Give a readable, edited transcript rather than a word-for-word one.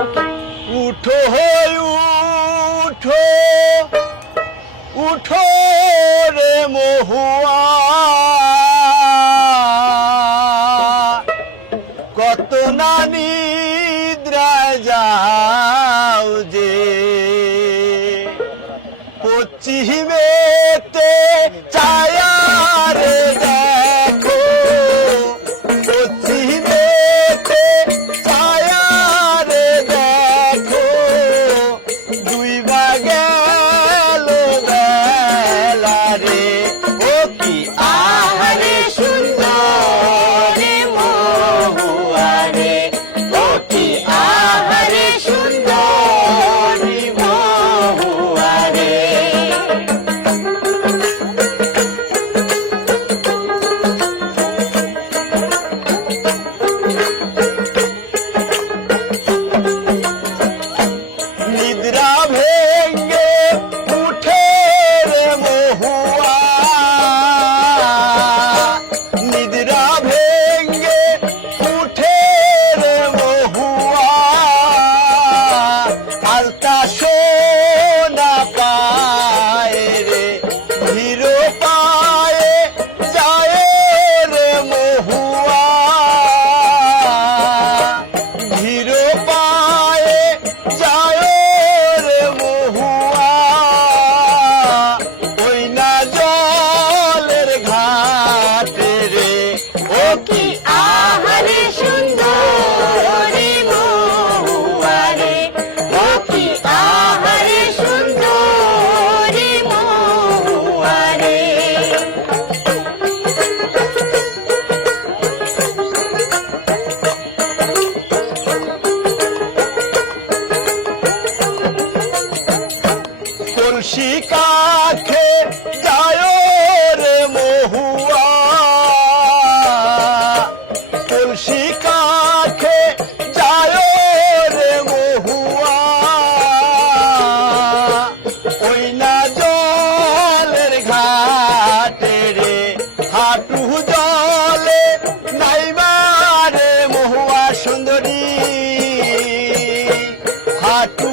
উঠো উঠো উঠো রে মহুয়া, কত না নিদ্রায় যাও যে, পশ্চিমেতে ছায়া রে দেখো, পশ্চিমেতে ছায়া রে দেখো, দুই গেল বেলা রে। ও কি আহারে সুন্দর মহুয়া রে, ও কি আহারে সুন্দর মহুয়া রে। নিদ্রা ভেঙ্গে উঠে রে মহুয়া, নিদ্রা ভেঙ্গে উঠে রে মহুয়া, আলতা সোনা পায়ে রে, হিরো পায়ে যায় রে মহুয়া, হিরো পায়ে যায় রে মহুয়া, ওই না জলের ঘাটে রে। ও কি আহারে সুন্দর মহুয়া রে, ও কি আহারে সুন্দর মহুয়া রে। তুলসী কাঠে যায় রে মহুয়া, তুলসী কাঠে যায় রে মহুয়া, ওই না জলের ঘাটে রে, হাঁটু জলে নাইবা রে মহুয়া সুন্দরী, হাঁটু